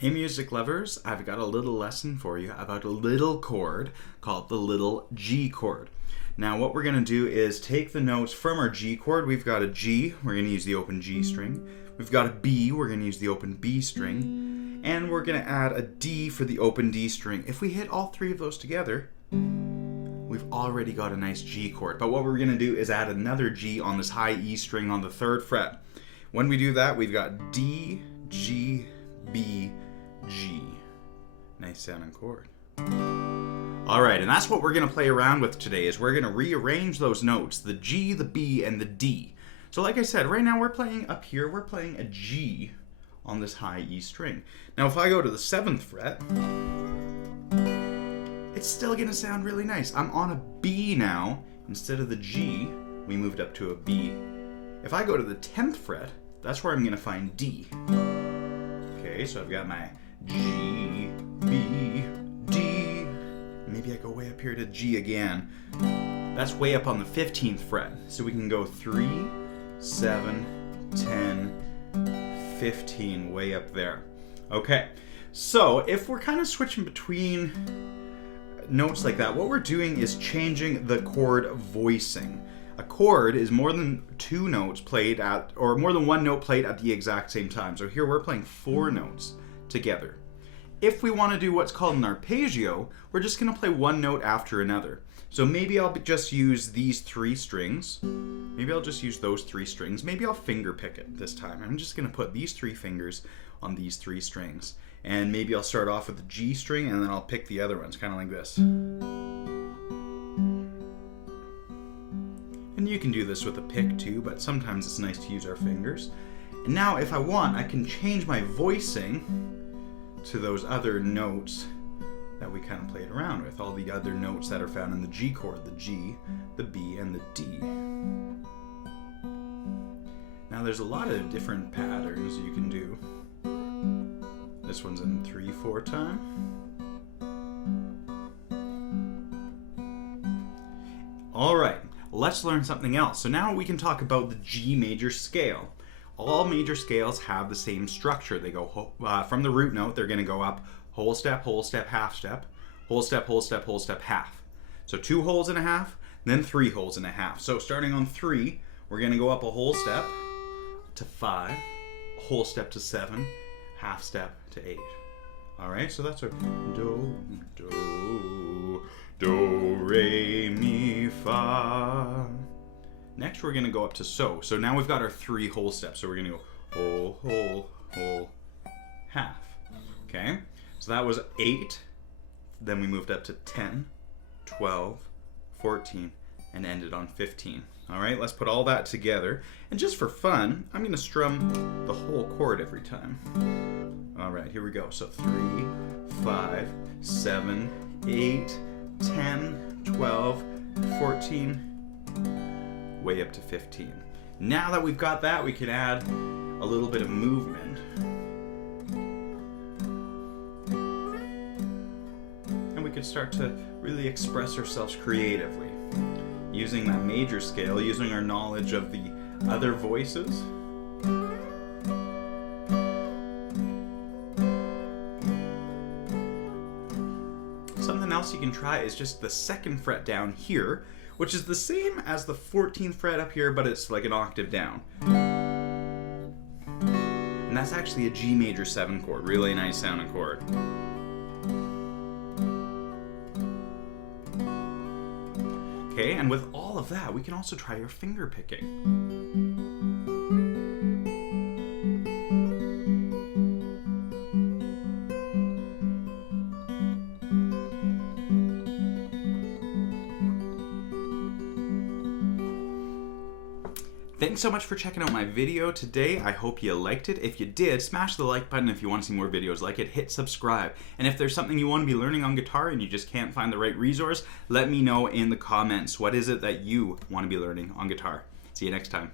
Hey music lovers, I've got a little lesson for you about a little chord called the Little G Chord. Now what we're going to do is take the notes from our G chord. We've got a G, we're going to use the open G string. We've got a B, we're going to use the open B string. And we're going to add a D for the open D string. If we hit all three of those together, we've already got a nice G chord. But what we're going to do is add another G on this high E string on the 3rd fret. When we do that, we've got D, G, B, G. Nice sounding chord. Alright, and that's what we're going to play around with today, is we're going to rearrange those notes, the G, the B, and the D. So like I said, right now we're playing up here, we're playing a G on this high E string. Now if I go to the 7th fret, it's still going to sound really nice. I'm on a B now. Instead of the G, we moved up to a B. If I go to the 10th fret, that's where I'm going to find D. Okay, so I've got my G, B, D. Maybe I go way up here to G again. That's way up on the 15th fret. So we can go 3, 7, 10, 15, way up there. Okay, so if we're kind of switching between notes like that, what we're doing is changing the chord voicing. A chord is more than 2 notes played at, or more than 1 note played at the exact same time. So here we're playing 4 notes together. If we want to do what's called an arpeggio, we're just going to play 1 note after another. So maybe I'll just use these 3 strings. Maybe I'll just use those 3 strings. Maybe I'll finger pick it this time. I'm just going to put these 3 fingers on these 3 strings. And maybe I'll start off with the G string and then I'll pick the other ones, kind of like this. And you can do this with a pick too, but sometimes it's nice to use our fingers. And now if I want, I can change my voicing to those other notes that we kind of played around with, all the other notes that are found in the G chord, the G, the B, and the D. Now there's a lot of different patterns you can do. This one's in 3/4 time. All right, let's learn something else. So now we can talk about the G major scale. All major scales have the same structure. They go from the root note, they're going to go up whole step, half step, whole step, whole step, half. So 2 wholes and a half, then 3 wholes and a half. So starting on 3, we're going to go up a whole step to 5, a whole step to 7, half step to 8. All right, so that's our do, do, do, re, mi, fa. Next, we're going to go up to so. So now we've got our 3 whole steps. So we're going to go whole, whole, whole, half. Okay? So that was 8. Then we moved up to 10, 12, 14, and ended on 15. All right, let's put all that together. And just for fun, I'm going to strum the whole chord every time. All right, here we go. So 3, 5, 7, 8, 10, 12, 14, way up to 15. Now that we've got that, we can add a little bit of movement. And we could start to really express ourselves creatively. Using that major scale, using our knowledge of the other voices. Something else you can try is just the 2nd fret down here, which is the same as the 14th fret up here, but it's like an octave down. And that's actually a G major 7 chord, really nice sounding chord. Okay, and with all of that, we can also try your finger picking. Thanks so much for checking out my video today. I hope you liked it. If you did, smash the like button. If you want to see more videos like it, hit subscribe. And if there's something you want to be learning on guitar and you just can't find the right resource, let me know in the comments. What is it that you want to be learning on guitar? See you next time.